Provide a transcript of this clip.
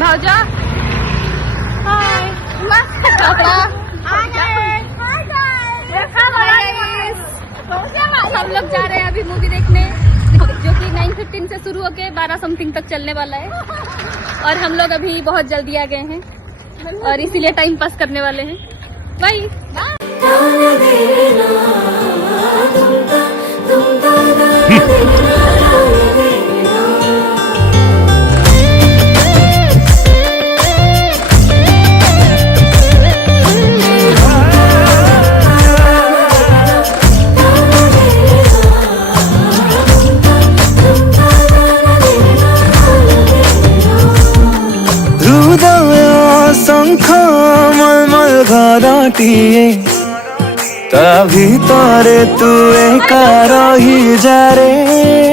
भावजा हाय हम लोग जा रहे हैं अभी मूवी देखने, जो कि 9:15 से शुरू होके 12 समथिंग तक चलने वाला है। और हम लोग अभी बहुत जल्दी आ गए हैं और इसीलिए टाइम पास करने वाले हैं। बाय। শঙ্খ মলমল ঘরটিয়ে তা ভিতরে তু একা রহি যা রে।